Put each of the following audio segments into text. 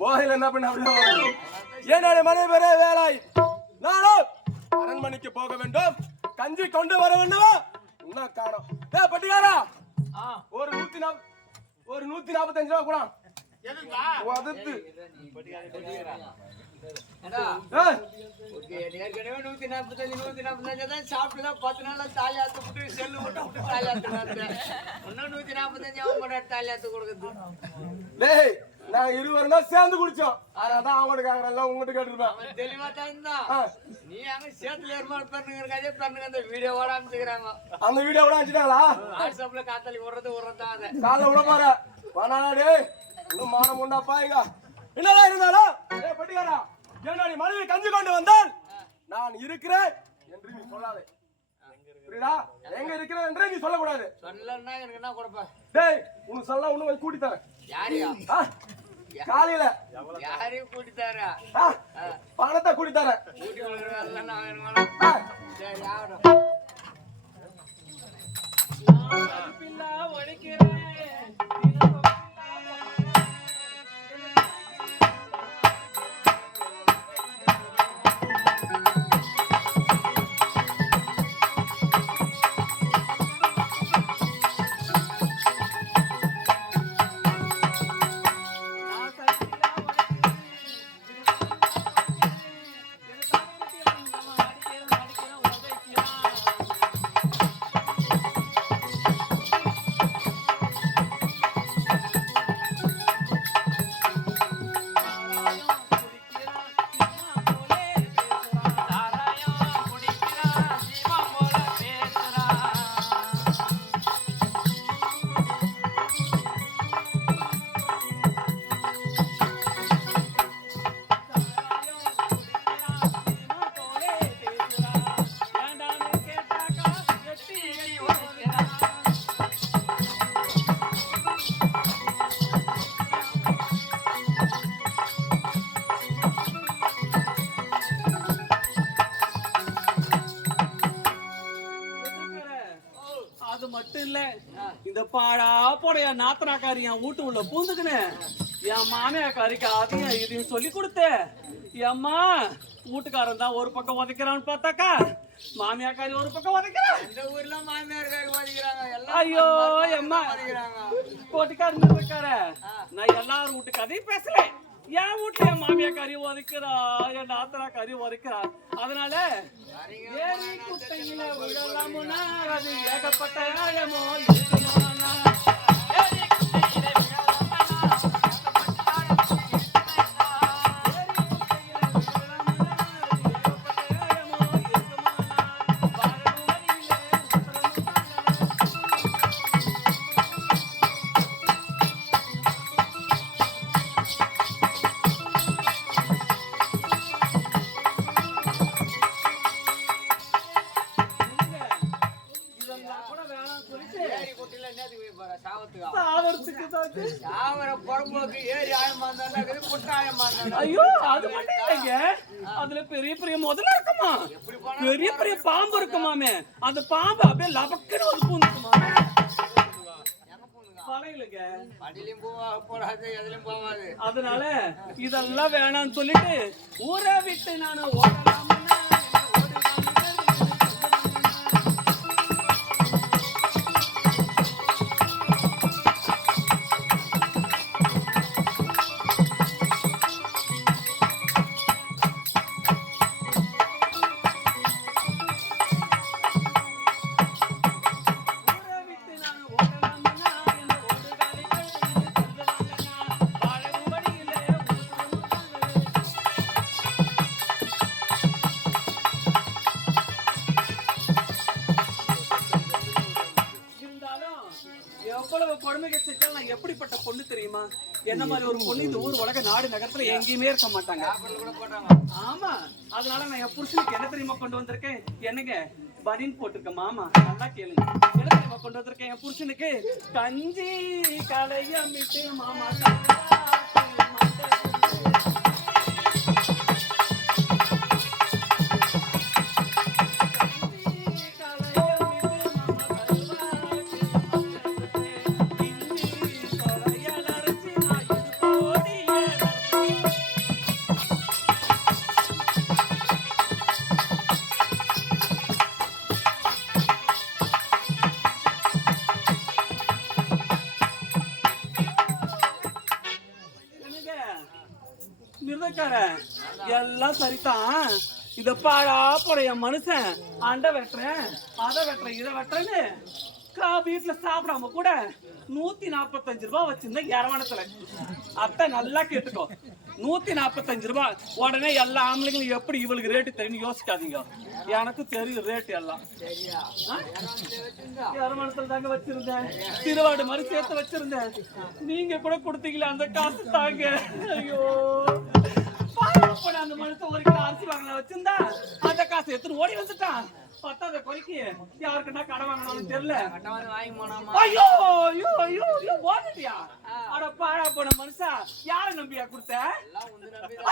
போதையில என்ன பண்ண என்னுடைய மனைவி பெரிய வேலாய் நானும் அரண்மனைக்கு போக வேண்டும், கஞ்சி கொண்டு வர வேண்டும். என்ன காணும் பட்டிகாரா ஒரு 145 ரூபா கூட ஏற்கனவே 145 தான் சாப்பிட்டுதான் 10 நாள்ல தாலியாத்து விட்டு செல்லு விட்டு தாலியாத்து இன்னும் 145 அவங்க தாலியாத்து கொடுக்குது. டேய் நான் 20 நாள் சேர்ந்து குடிச்சோம், அதான் அவனுக்கு எல்லாம் உங்ககிட்ட கேட்டுருப்பேன். தெளிவா தான் இருந்தா நீ அங்க சேத்துல ஏற்பாடு பண்ணுங்க அதே பண்ணுங்க. அந்த வீடியோவோட அனுப்பிச்சுக்கிறாங்க. அந்த வீடியோவோட அனுப்பிச்சிட்டாங்களா? வாட்ஸ்அப்ல காத்தாலி விடுறதா அதை காலைல விட போற வனாடே இன்னும் மானம் உண்டாப்பா. இங்க என்னதான் இருந்தாலும் பட்டிகாரா என்னுடைய மனைவி கஞ்சி கொண்டு வந்தால் நான் இருக்கிறேன் என்று நீ சொல்லாதே. புரியுதா? எங்க இருக்கிறேன் என்று நீ சொல்லக்கூடாது. சொல்லன்னா எனக்கு என்ன கொடுப்ப? டேய் உனக்கு சொல்ல ஒண்ணு போய் கூட்டி தரேன். யாரையா? காலையில யாரையும் கூட்டி தரா? பணத்தை கூட்டி தரேன். கூட்டி கொடுக்குறேன். சரி ஆகணும். அது மட்டும் இல்ல, இந்த பாடா போடைய நாத்தனாக்காரி என் வீட்டு உள்ள பூந்துக்குன்னு என் மாமியாக்காரிக்கு அதையும் இதையும் சொல்லி கொடுத்தேன். ஏம்மா வீட்டுக்காரன் தான் ஒரு பக்கம் உதைக்கிறான்னு பார்த்தாக்கா மாமியாக்காரி ஒரு பக்கம் உதைக்கிறான். இந்த ஊர்ல மாமியார்காரி உதைக்கிறாங்க. ஐயோ எம்மா கோட்டிக்காரன் இருக்கார. நான் எல்லாரும் வீட்டு கதையும் பேசல. என் வீட்டுல என் மாமியாக்காரி உதைக்கிறா, என் நாத்தனாக்காரி உதைக்கிறா. அதனால ஏரி குட்டையில விழலாமுன்னா அது ஏகப்பட்ட ஆழமோ இருக்குமானா. ஐயோ அது மட்டும் இல்லைங்க, அதுல பெரிய பெரிய முதல்ல இருக்குமா, பெரிய பெரிய பாம்பு இருக்குமாமே. அந்த பாம்பு அப்படியே லபக்குன்னு ஒரு பூந்துக்குமா. அதனால இதெல்லாம் வேணாம்னு சொல்லிட்டு ஊரை விட்டு நானும் ஓடலாம். எப்படிப்பட்ட பொண்ணு தெரியுமா? என்ன மாதிரி ஒரு பொண்ணு இந்த ஊர் உலக நாடு நகரத்துல எங்கேயுமே இருக்க மாட்டாங்க. ஆமா, அதனால நான் என் புருஷனுக்கு என்ன தெரியுமா கொண்டு வந்திருக்கேன்? என்னங்க பனின் போட்டிருக்கேன் மாமா, நல்லா கேளுங்க. என்ன தெரியுமா கொண்டு வந்திருக்கேன் என் புருஷனுக்கு? கஞ்சி கலையமிட்டு மாமா ஓடி எல்லாம் சரிதான். இத பாடா போற என் மனுஷன் அண்டை வெட்டுறேன், அதை வெட்டுறேன், இதை வெட்டுறேன்னு வீட்டுல சாப்பிடாம கூட 145 ரூபாய் வச்சிருந்த இரவணத்துல. அத்தை நல்லா கேட்டுக்கோ, 145 ரூபாய். உடனே எல்லா ஆம்பளைங்களும் எப்படி இவளுக்கு ரேட்டு தெரியும் யோசிக்காதீங்க. எனக்கு தெரியும் ரேட் எல்லாம். இரவணத்துல தாங்க வச்சிருந்தேன், திருவாடு மாதிரி சேர்த்து வச்சிருந்தேன். நீங்க கூட கொடுத்தீங்களா அந்த காசு தாங்க. ஐயோ அந்த மனுஷன் 1 கிலோ அரிசி வாங்கின வச்சிருந்தா அந்த காசு எடுத்துட்டு ஓடி வந்துட்டான். பத்தாத கொலைக்கு யாருக்குன்னா கடன் வாங்கினாலும் தெரியல. ஐயோ ஐயோ ஐயோ ஐயோ ஓடிட்டியா? அட பாழா போன மனுஷா, யார நம்பியா கொடுத்த?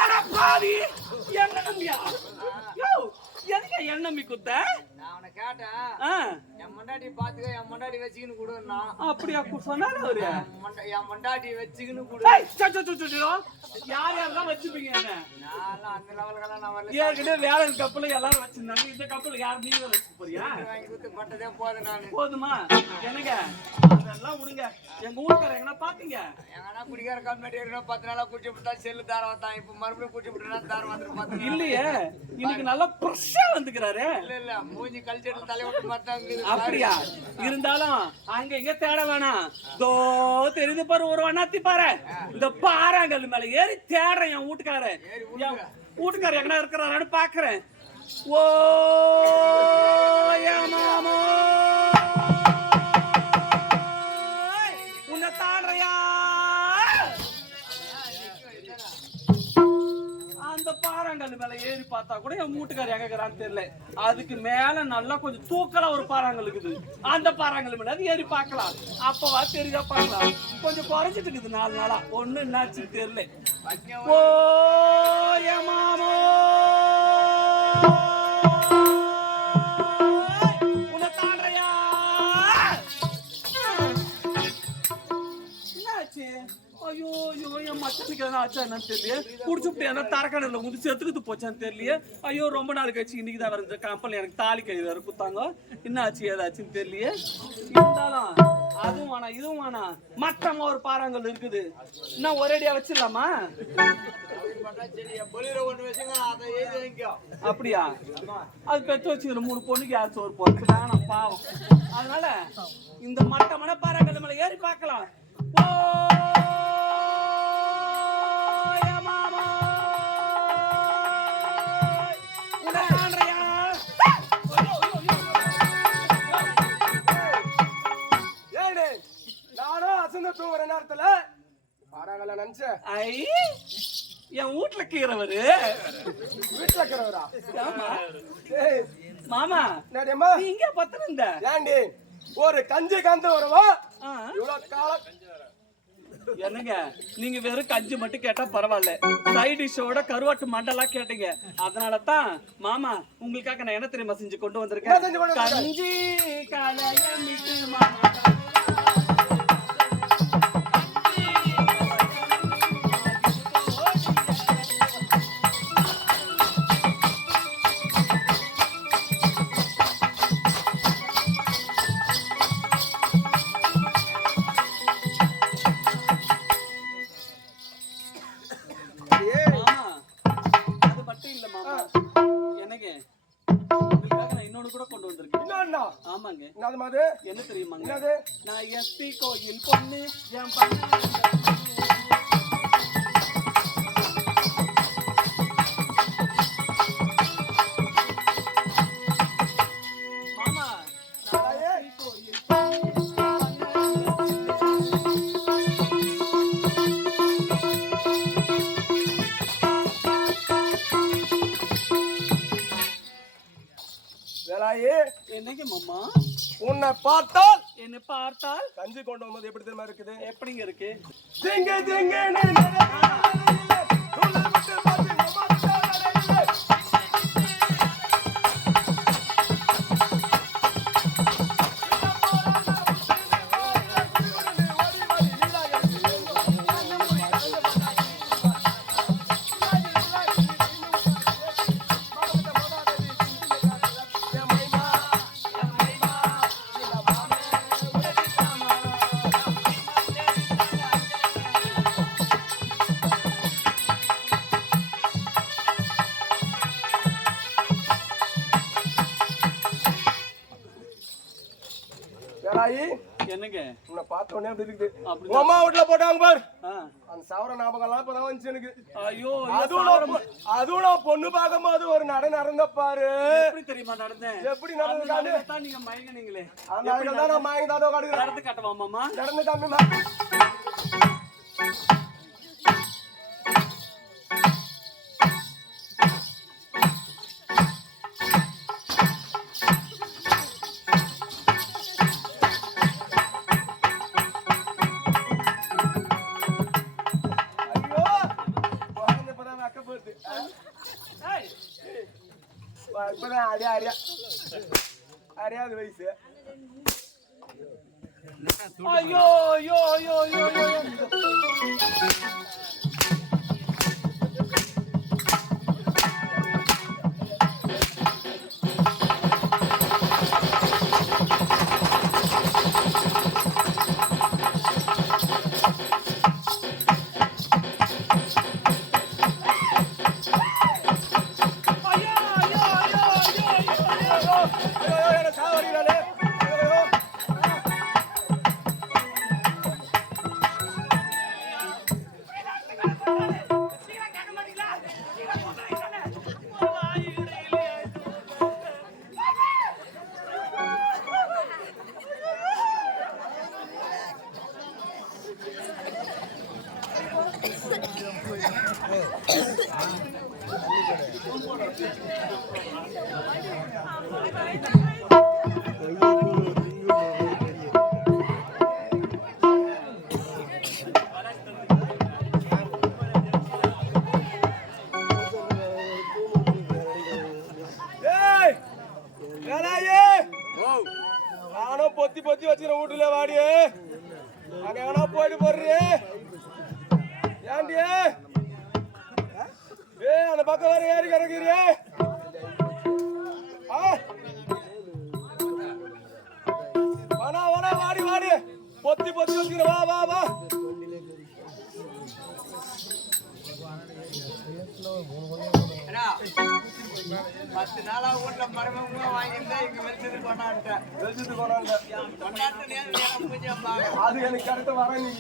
அட பாவி, என்ன நம்பியா? யோ எதுக்கு என்ன நம்பி கொடுத்த? நான் அவனை கேட்டேன், என் மண்டாட்டி பாத்துக்க, என் மண்டாட்டி வச்சுக்கின்னு கொடுன்னா. அப்படியா சொன்னாரு அவரு? என் மண்டாட்டி வச்சுக்கின்னு கொடு. யார் யாரெல்லாம் வச்சுப்பீங்க? என்ன நான் அந்த லெவலுக்கெல்லாம் நான் வரல. ஏற்கனவே வேலை கப்பல எல்லாரும் வச்சிருந்தாங்க, இந்த கப்பல் யார் நீங்க வச்சு போறியா? வாங்கி கொடுத்து பட்டதே போதும். நான் போதுமா? என்னங்க அதெல்லாம் விடுங்க. எங்க ஊருக்கார எங்கன்னா பாத்தீங்க? எங்கன்னா குடிக்கார கம்மிட்டி 10 நாளா குடிச்சு விட்டா செல்லு தாரம் வந்தான். இப்ப மறுபடியும் குடிச்சு விட்டுனா தாரம் வந்துட்டு பாத்து இல்லையே, இன்னைக்கு நல்லா ஃப்ரெஷ்ஷா வந்துக்கிறாரு. இல்ல மூஞ்சி கல்ச்சர் தலைவட்டு மாட்டாங்க. அப்படியா? இருந்தாலும் அங்க இங்க தேட வேணாம். தோ தெரியுது பாரு, ஒரு வண்ணாத்தி பாரு. இந்த பாறாங்கல் மேல ஏறி தேடுறேன் என் வீட்டுக்காரன். வீட்டுக்காரர் எங்கன்னா இருக்கிறாரான்னு பாக்குறேன். ஓ மாமோ உன்னை தாடுறையா? அந்த பாறாங்கல் மேல ஏறி பார்த்தா கூட என் வீட்டுக்காரர் எங்க இருக்கிறான்னு தெரியல. அதுக்கு மேல நல்லா கொஞ்சம் தூக்கலா ஒரு பாறாங்கல் இருக்குது. அந்த பாறாங்கல் மேல ஏறி பார்க்கலாம். அப்பவா தெரியுதா பார்க்கலாம். கொஞ்சம் குறைஞ்சிட்டு இருக்குது 4 நாளா. ஒண்ணு என்னாச்சு தெரியல. ஓ மாமோ உன்னை தாடுறையா? என்னாச்சு? ஐயோ ஐயோ என் மச்சனுக்கு எதனா ஆச்சா என்னன்னு தெரியல. குடிச்சுட்டு என்ன தரக்கடல வந்து செத்துக்கிட்டு போச்சான்னு தெரியல. ஐயோ ரொம்ப நாள் கழிச்சு இன்னைக்கு தான் வர கம்பெனி எனக்கு தாலி கை வேற குத்தாங்க. என்ன ஆச்சு ஏதாச்சுன்னு தெரியல. இருந்தாலும் அதுவும் வேணாம் இதுவும் வேணாம். மட்டமா ஒரு பாறாங்கல் இருக்குது. இன்னும் ஒரேடியா வச்சிடலாமா? அப்படியா? அது பெத்து வச்சுக்கிற 3 பொண்ணுக்கு யாரும் சோறு போறது வேணாம் பாவம். அதனால இந்த மட்டமான பாறாங்கல் மேல ஏறி பார்க்கலாம். நானும் அசந்த தூங்குற நேரத்துல பாறாங்கல்ல நினைச்சேன். என் வீட்டுல கீறவரு. வீட்டுல இருக்கிறவரா? மாமா நடியம்மா நீங்க பத்திருந்த ஏண்டி ஒரு கஞ்சி கந்து வருவா இவ்வளவு காலம்? என்னங்க நீங்க வெறும் கஞ்சி மட்டும் கேட்டா பரவாயில்ல, சைட் டிஷ்ஷோட கருவாட்டு மண்டலா கேட்டீங்க. அதனாலதான் மாமா உங்களுக்காக நான் என்ன தெரியுமா செஞ்சு கொண்டு வந்திருக்கேன்? கஞ்சி கலையமிட்டு மாமா. ஆமாங்க. என்ன தெரியுமாங்க? நான் எஸ்பி கோயில் பொண்ணு என் பண்ண மாமா என்னங்க மாமா உன்னை பார்த்தால் என்ன பார்த்தால் கஞ்சி கொண்டு வரும்போது எப்படி தெரியுமா இருக்குது? எப்படிங்க இருக்கு? ஏறாயி என்னங்க உன்னை பார்த்த உடனே அப்படி இருக்குது. அப்படி உங்க அம்மா வீட்டுல போட்டாங்க பாரு. ஆ. அந்த சவர ஞாபகம் எல்லாம் இப்பதான் வந்துச்சு எனக்கு. ஐயோ அதுவும் நான் பொண்ணு பார்க்கும்போது ஒரு நடந்த பாரு. எப்படி தெரியுமா நடந்தேன்? எப்படி நடந்து நீங்க மயங்கினீங்களே. அந்த அழகா தான் நான் மயங்கி தான் உட்காந்துக்கிறேன். நடந்து காட்டுவாமாமா? நடந்து காமிமா. இப்பதான் அறியாத வயசு. ஐயோ ஐயோ ஐயோ ஐயோ நானும் பொத்தி பொத்தி வச்சுக்கிறேன் வீட்டுல. வாடி அங்க எவனா போயிட்டு போடுறீ ஏண்டி? அந்த பக்கம் வர ஏறி கிடக்குறியே. வாடா வாடா வாடி வாடி பொத்தி பொத்தி வச்சுக்கிறேன். வா வா வா. 10 நாளா வீட்டுல மருமகமா வாங்கியிருந்தா இங்க வெளிச்சது கொண்டாண்டேன். அது எனக்கு கரெக்டா வர நீ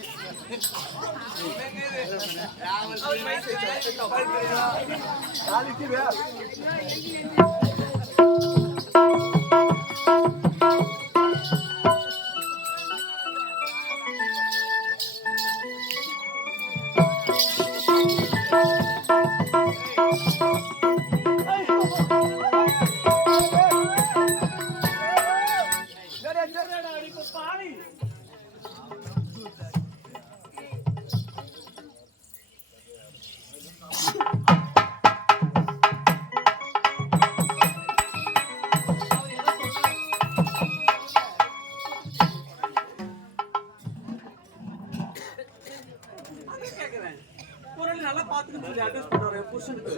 நல்லா பாத்துக்கிட்டு சொல்லி அட்ரஸ் பண்ணுவாரு புருஷனுக்கு.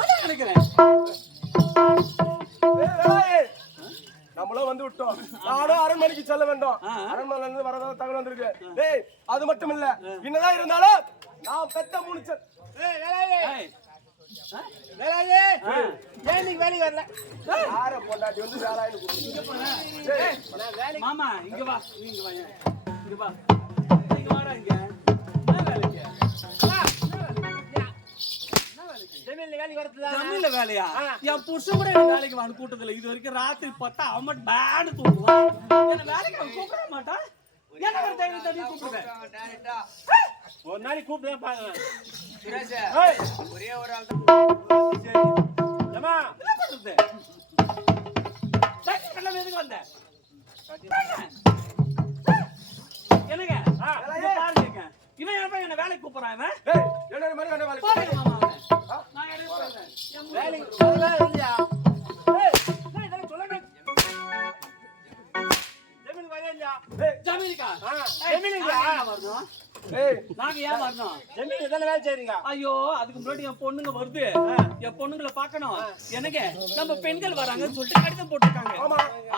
அதான் நினைக்கிறேன். நம்மளும் வந்து விட்டோம். நானும் அரண்மனைக்கு செல்ல வேண்டும். அரண்மனையில இருந்து வரதா தகவல் வந்திருக்கு. டேய் அது மட்டும் இல்ல, என்னதான் இருந்தாலும் நான் பெத்த முனிச்சல். வேலைக்கு வரல. யார பொண்டாட்டி வந்து வேலாயின்னு மாமா இங்க வா, இங்க வா, இங்க வா, இங்க வாடா. இங்க ஜமீன்ல வேலையா? என் புருஷன் கூட வேலைக்கு வந்து கூட்டதில்ல. இது வரைக்கும் ராத்திரி பார்த்தா அவன் பேடு தூக்குவான். என்ன வேலைக்கு அவன் கூப்பிட மாட்டான். என்ன ஒரு டைம் தண்ணி கூப்பிடுவேன். ஒரு நாளைக்கு கூப்பிட்டு பாருங்க. ஒரே ஒரு ஆள் ஏமா என்ன பண்றது? எதுக்கு வந்த என்னங்க பாருங்க, இவன் என்ன வேலைக்கு கூப்பிடுறான். இவன் என்ன மாதிரி வேலை மாமா நான் வேலைக்கு ஜமீனுக்கா வரணும். நாங்க ஏன் வரணும்? வேலை செய்றீங்க. ஐயோ அதுக்கு முன்னாடி என் பொண்ணுங்க வருது. என் பொண்ணுங்களை பார்க்கணும். எனக்கு நம்ம பெண்கள் வராங்கன்னு சொல்லிட்டு கடிதம் போட்டிருக்காங்க.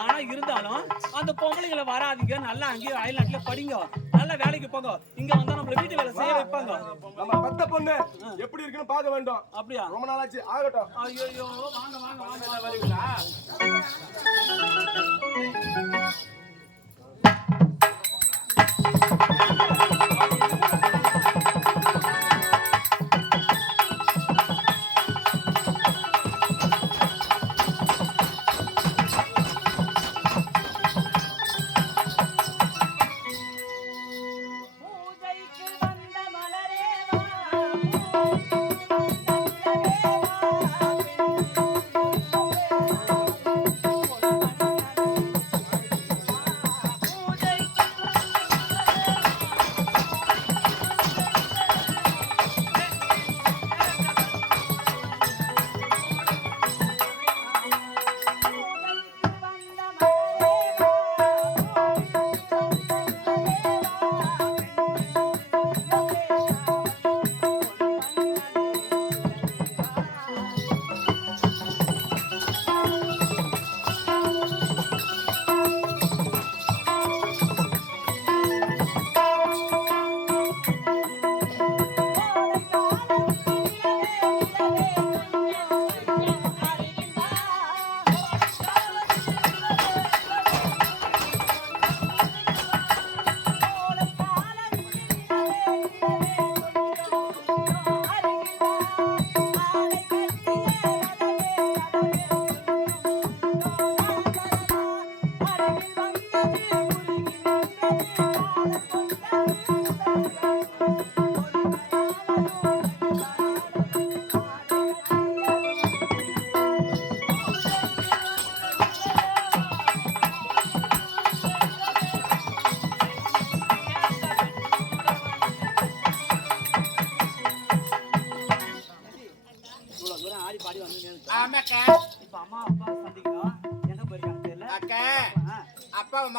ஆனா இருந்தாலும் அந்த பொம்பளைங்களை வராதீங்க, நல்லா அங்கேயே அயல்நாட்டுல படிங்க, நல்லா வேலைக்கு போங்க, இங்க வந்தா நம்மள வீட்டு வேலை செய்ய வைப்பாங்க. நம்ம பெத்த பொண்ணு எப்படி இருக்குன்னு பார்க்க வேண்டும். அப்படியா? ரொம்ப நாளாச்சு, ஆகட்டும். ஐயோ வாங்க வாங்க வாங்க வரீங்களா?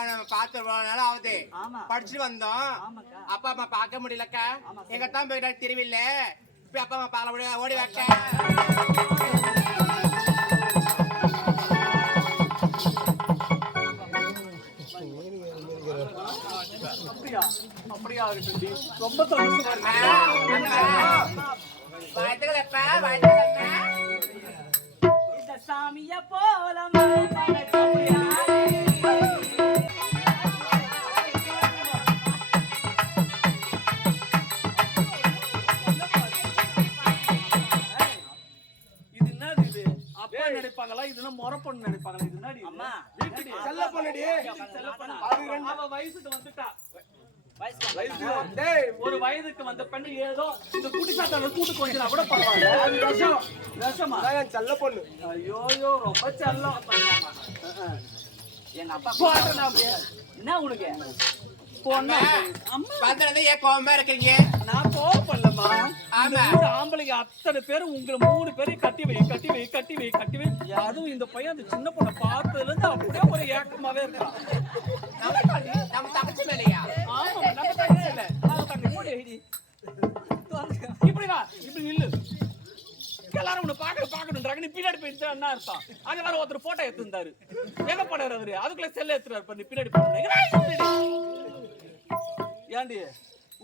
நம்ம பார்த்து ரொம்ப நாள் ஆகுது. படிச்சுட்டு வந்தோம். அப்பா அம்மா பார்க்க முடியலக்கா. எங்க தான் போயிட்டு திருவில்ல இப்ப அப்பா அம்மா பார்க்க முடியாது. ஓடி வாக்கா. அப்படியா அப்படியா இருக்கட்டும். ரொம்ப சந்தோஷமா வாழ்த்துக்களப்பா, வாழ்த்துக்களப்பா. இந்த சாமிய போல நினைப்பாங்களா? இதுனா முறை பொண்ணு நினைப்பாங்களா? இது என்னடி? அம்மா செல்ல பொண்ணுடி. செல்ல பொண்ணு. அவ வயசுக்கு வந்துட்டா. ஒரு வயதுக்கு வந்த பெண்ணு ஏதோ இந்த குடிசாத்தால கூட்டு கொஞ்சம் கூட பரவாயில்ல. அது விஷமா செல்ல பொண்ணு. ஐயோ ரொம்ப செல்லம். எங்க அப்பா போடுறா என்ன உனக்கு பொண்ணு? அம்மா வந்தது ஏன் கோவமா இருக்கீங்க? நான் கோவப்படலம்மா. ஆம்பளைங்க அத்தனை பேரும் உங்களை 3 பேரையும் கட்டி வை. அதுவும் இந்த பையன் அந்த சின்ன பொண்ணை பார்த்ததுல இருந்து அப்படியே ஒரு ஏக்கமாவே இருக்கான். நம்ம தங்கச்சி மேலையா? ஆமா நம்ம தங்கச்சி இல்ல. தங்கச்சி இப்படி வா, இப்படி நில்லு. எல்லாரும் உன்னை பாக்கணுன்றாங்க. நீ பின்னாடி போயிட்டு என்ன அர்த்தம்? அங்க வேற ஒருத்தர் போட்டோ எடுத்துருந்தாரு. எங்க போனாரு அவரு? அதுக்குள்ள செல்ல எடுத்துறாரு. நீ பின்னாடி போன ஏண்டி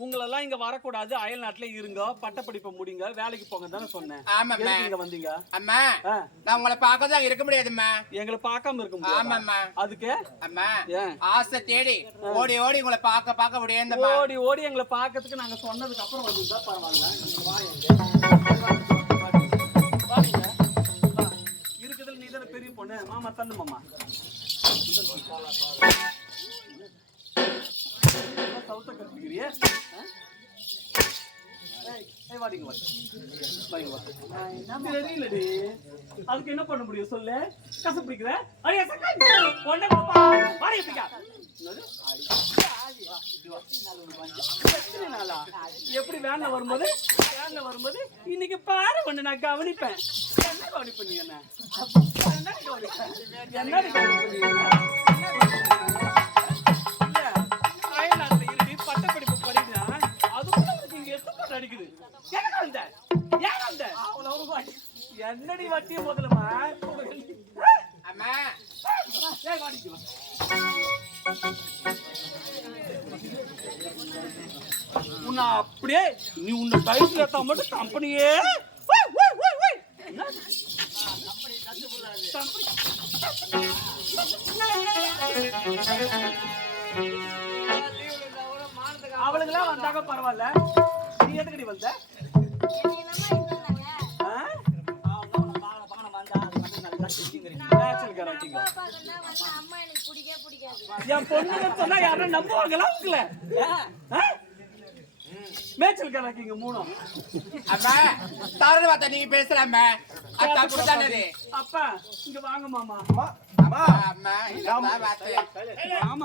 உங்களெல்லாம் இங்க வரக்கூடாது, அயல் நாட்டுல இருங்க, பட்டப்படிப்பை முடிங்க, வேலைக்கு போங்க தானே சொன்னேன். இங்க வந்தீங்க? அம்மா நான் உங்களை பார்க்கதான் இருக்க முடியாதும்மா. எங்களை பார்க்காம இருக்க முடியாது. ஆமாம்மா. அதுக்கு அம்மா ஆசை தேடி ஓடி உங்களை பார்க்க முடியாது. ஓடி எங்களை பார்க்கறதுக்கு நாங்க சொன்னதுக்கு அப்புறம் வந்துட்டா பரவாயில்ல. இருக்குதுல நீ தானே பெரிய பொண்ணு. மாமா தந்து மாமா சவுத்த கத்துக்கிறியே. தெரியலடி. அதுக்கு என்ன பண்ண முடியும் சொல்லு? கச பிடிக்கிற எப்படி வேன்ல வரும்போது இன்னைக்கு பாரு ஒண்ணு நான் கவனிப்பேன். என்ன கவனிப்ப நீ? என்ன பட்டப்படிப்பு படிக்கிறா அதுக்குள்ள நீங்க எத்தனை அடிக்குது? என்னடி வட்டிய முதலமா உன்னை அப்படியே நீ உன்னை கையில் ஏத்தா மட்டும் கம்பெனியே அவளுங்களாம் வந்தாக்க பரவாயில்ல. நீ எதுக்கடி வந்த? என் பொண்ணு சொன்னா யாரும் நம்புவாங்களா? உங்களை மேய்ச்சல் கணக்கிங்க 3 தாராளமா நீங்க பேசலாமே. அப்பா இங்க வாங்க மாமா.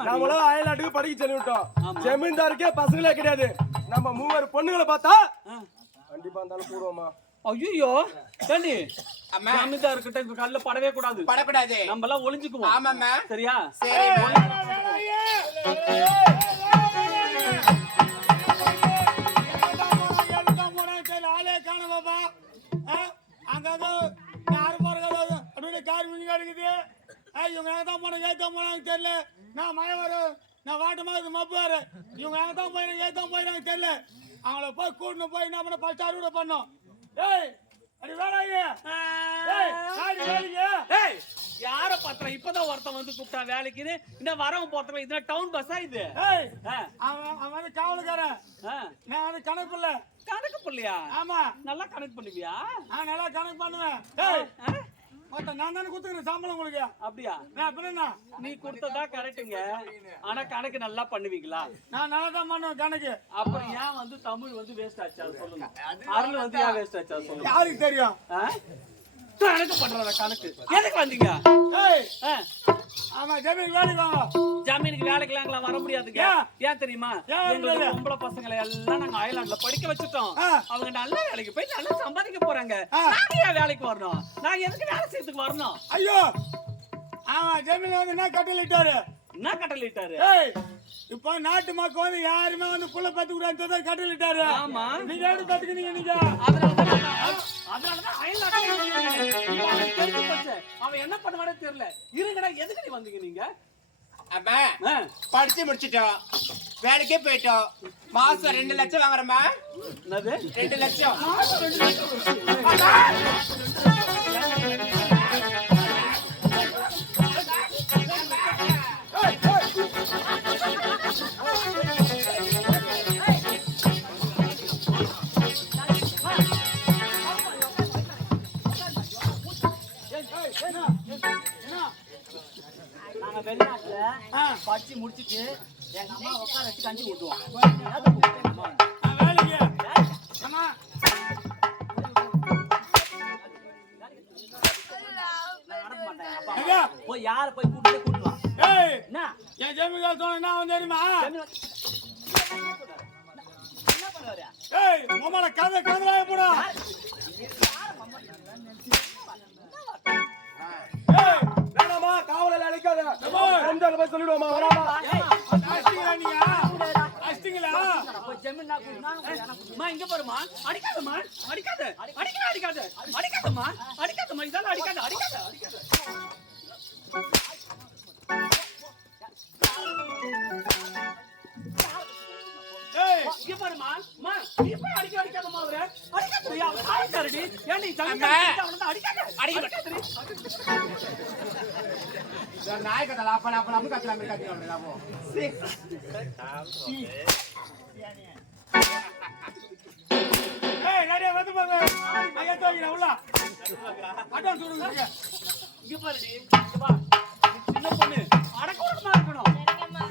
நம்மளும் அயல்நாட்டுக்கு படிக்க சொல்லி விட்டோம். ஜமீன்தாருக்கே பசங்களே கிடையாது. நம்ம 3 பொண்ணுங்களை பார்த்தா கண்டிப்பா இருந்தாலும் கூடுவோமா? ஐயோ தண்ணி ஜமீன்தார் கிட்ட இந்த கல்ல படவே படக்கூடாது. நம்ம எல்லாம் ஒளிஞ்சுக்குவோம். ஆமாம்மா. சரியா? சரி. ஆளே காண பாப்பா. அங்க யாரு போறது அப்படியே கார் மிஞ்சி இருக்குது. இவங்க எங்க தான் போனாங்க ஏத்தான் போனாங்க தெரியல. நான் மழை வரும் நான் வாட்ட மாதிரி மப்புவாரு. இவங்க எங்க தான் போயிறாங்க ஏத்தான் போயிறாங்க தெரியல. அவங்கள போய் கூட்டின்னு போய் என்ன பண்ண ஃபர்ஸ்ட் அறுவடை பண்ணோம். அடி வேலைங்க யார பாத்திர இப்பதான் ஒருத்தன் வந்து கூப்பிட்டா வேலைக்குன்னு. இன்னும் வரவன் போறதுல இதுனா டவுன் பஸ்ஸா இது? அவன் வந்து காவலுக்காரன். நான் வந்து கணக்கு பிள்ளை. கணக்கு பிள்ளையா? ஆமா. நல்லா கணக்கு பண்ணுவியா? நல்லா கணக்கு பண்ணுவேன். நான் தானே கொடுத்துக்கிறேன் சம்பளம் உங்களுக்கு. அப்படியா? அப்படின்னா நீ கொடுத்ததா கரெக்டுங்க. ஆனா கணக்கு நல்லா பண்ணுவீங்களா? நான் நல்லா தான் பண்ணுவேன் கணக்கு. அப்புறம் ஏன் வந்து தமிழ் வந்து வேஸ்ட் ஆச்சா சொல்லுங்க. அருள் வந்து ஏன் வேஸ்ட் ஆச்சா சொல்லுங்க. யாருக்கு தெரியும்? கணக்கு பண்றத கணக்கு எதுக்கு வந்தீங்க? ஆமா ஜமீனுக்கு வேலைக்கு வாங்க. ஜமீனுக்கு வேலைக்கெல்லாம் வர முடியாதுங்க. ஏன் தெரியுமா? எங்களுக்கு பொம்பளை பசங்களை எல்லாம் நாங்க அயல்நாட்டுல படிக்க வச்சுட்டோம். அவங்க நல்ல வேலைக்கு போய் நல்லா சம்பாதிக்க போறாங்க. நாங்க ஏன் வேலைக்கு வரணும்? நாங்க எதுக்கு வேலை செய்யறதுக்கு வரணும்? ஐயோ ஆமா ஜமீன் வந்து என்ன கட்டளிட்டாரு? என்ன கட்டளையிட்டாரு? ஏய் இப்போ நாட்டு மக்கள் வந்து யாருமே வந்து புள்ள பத்து கூடாது கட்டளிட்டாரு. ஆமா. நீங்க எப்படி பத்துக்குனீங்க நீங்க? அதனாலதான் அயல் நாட்டுல தெரிஞ்சு போச்சு. அவன் என்ன பண்ணுவானே தெரியல. இருங்கடா, எதுக்கு நீ வந்தீங்க நீங்க? அம்மா படிச்சு முடிச்சிட்டோம், வேலைக்கே போயிட்டோம். மாசம் 2 லட்சம் வாங்குறோமா? என்னது 2 லட்சம்? நாங்க வெளிநாட்டுல படிச்சு முடிச்சிட்டு எங்க அம்மா உட்கார வச்சு கஞ்சி ஊட்டுவோம். வேலைக்கு அம்மா போய் யார போய் கூட்டுவா? ஏய் என்ன என் ஜெமிகால் தோண என்ன வந்து தெரியுமா? என்ன பண்ணுவாரு? ஏய் உமால கதை கதலாய போடா. ஏய் வேணாமா, காவலில் அழைக்காத. ரம்ஜான் போய் சொல்லிடுவோமா, வராமா? அஷ்டிங்களா நீங்க? அஷ்டிங்களா? இங்க பாருமா, அடிக்காதம்மா, அடிக்காத, அடிக்காதம்மா, அடிக்காதம்மா, இதெல்லாம் அடிக்காத, அடிக்காத. ஏய் இங்க பாருமா, அம்மா, நீ போய் அடிக்காதம்மா அவரை, அடிக்காதடி, அவன் ஆயிட்டாருடி. ஏன்டி தம்பி அடிக்காதடி. நாய் கட்டலாம், அப்ப கட்டலாம், கட்டலாம். ஏய் நிறைய வந்து போங்க. ஐயா தோக்கிற உள்ள. அட்வான்ஸ் கொடுங்க. இங்க பாருடி, இங்க வா. சின்ன பொண்ணு அடக்கமா இருக்கணும்.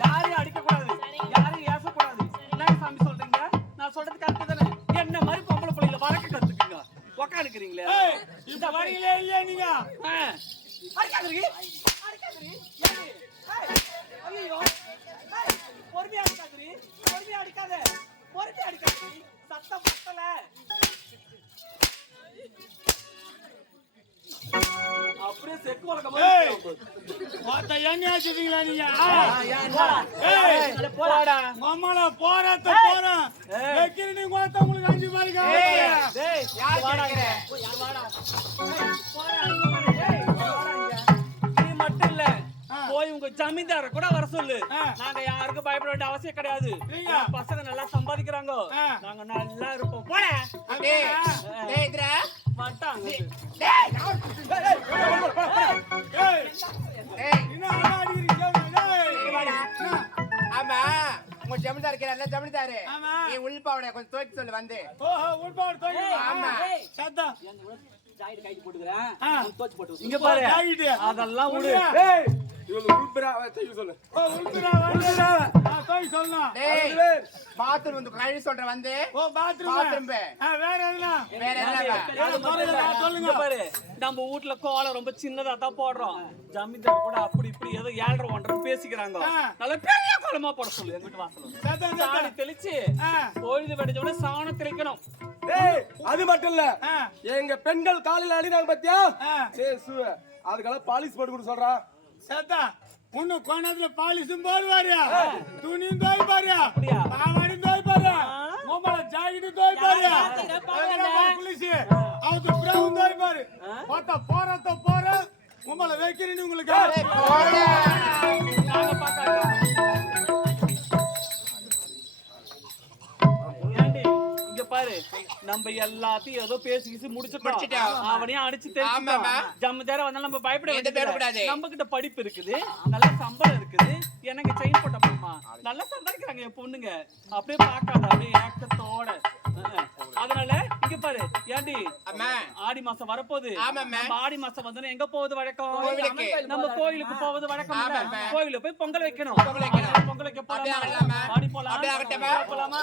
யாரையும் அடிக்க கூடாது, யாரையும் ஏசக்கூடாது. என்ன சாமி சொல்றீங்க? நான் சொல்றது கரெக்ட் தானே? என்ன மாதிரி பொம்பளை பிள்ளைல வழக்கு கத்துக்குங்க. உக்காந்துக்கிறீங்களே. ஏய் இந்த வரியிலே இல்லையா நீங்க? அடிக்காதீங்க, அடிக்காதீங்க. ஏய், ஐயோ, பொறுமையா அடிக்காதீங்க, பொறுமையா அடிக்காத, பொறுமையா அடிக்காதீங்க. சத்தம் பத்தல. அப்படியே செக்கு வழக்கம். ஏய் வாத்த எண்ணெய் ஆச்சுட்டீங்களா நீங்க? ஏய் போடா. மாமால போறத போறேன். வெக்கிரடி கோத்த உங்களுக்கு 5 பாரிக்கா. டேய் யார் வாடா கேக்குற? இங்க. யார் வாடா? போடா அங்க பாரு. டேய் வாடா இங்க. நீ மட்டும் இல்ல, போய் உங்க ஜமீன்தார கூட வர சொல்லு. நாங்க யாருக்கும் பயப்பட வேண்டிய அவசியம் கிடையாது. பசங்க நல்லா சம்பாதிக்கிறாங்க, நாங்க நல்லா இருப்போம். போடா. டேய் டேய் இதுரா மாட்டாங்க. டேய் ஏய் டேய் என்ன ஆடிக்கிறீங்க? டேய் வாடா. ஆமா உங்க ஜமீன்தார் இருக்கறல்ல, ஜமீன்தார் ஆமா. நீ உள்பாவட கொஞ்சம் தோக்கி சொல்லு வந்து. ஓஹோ உள்பாடு தோக்கி. ஆமா. சத்தா ஜாயிட் கைட்டு போட்டுக்கறேன். தோச்சு போட்டு. இங்க பாரு. அதெல்லாம் விடு. ஏய் இவங்க உள்பிராவை செய்ய சொல்லு. ஓ உள்பிராவை தோக்கி சொல்லணும். டேய் பாத்ரூம் வந்து கழுவி சொல்ற வந்து. ஓ பாத்ரூம். பாத்ரூம் பே. வேற எதுனா? வேற என்ன? இங்க பாரு, நம்ம வீட்ல கோலம் ரொம்ப சின்னதா தான் போடுறோம். ஜமீன்தார் கூட அப்படி இப்படி ஏதோ 7 1 பேசிக்கிறாங்க. நல்ல பெரிய கோலமா போட சொல்லு. எங்க வீட்டு வாசல்ல சாணி தெளிச்சு பொழுது வெடிச்சோட சாணம் தெளிக்கணும். ஏய் அது மட்டும் இல்ல, எங்க பெண்கள் காலையில அடினாங்க பாத்தியா? சேசு அதுக்கெல்லாம் பாலிஷ் போட்டு கொடு சொல்றா. சத்தா உன்ன கோணத்துல பாலிஷும் போடுவாரு, துணியும் தோய்ப்பாரு, பாவாடியும் தோய்ப்பாரு, மொபைல ஜாக்கெட்டும் தோய்ப்பாரு, புலிசி அவத்து பிரவும் தோய்ப்பாரு. பார்த்தா போறத போற மொபைல வைக்கிறேன்னு உங்களுக்கு நாங்க பார்க்கலாம். ஏண்டி இங்க பாரு, நம்ம எல்லாத்தையும் ஏதோ பேசி முடிச்சிட்டோம். அவனையும் அடிச்சு தெரிஞ்சுட்டோம். ஜமீன்தார் வந்தாலும் நம்ம பயப்படாது. நம்ம கிட்ட படிப்பு இருக்குது, நல்ல சம்பளம் இருக்குது, எனக்கு செயின் போட்ட மாமா நல்லா சம்பாதிக்கிறாங்க என் பொண்ணுங்க. அப்படியே பார்க்காத, அப்படியே ஏக்கத்தோட. அதனால இங்க பாரு, ஏண்டி ஆடி மாசம் வரப்போகுது. நம்ம ஆடி மாசம் வந்தோம் எங்க போகுது வழக்கம்? நம்ம கோயிலுக்கு போவது வழக்கம். கோயிலுக்கு போய் பொங்கல் வைக்கணும். பொங்கல் வைக்க போலாமா? போலாமா?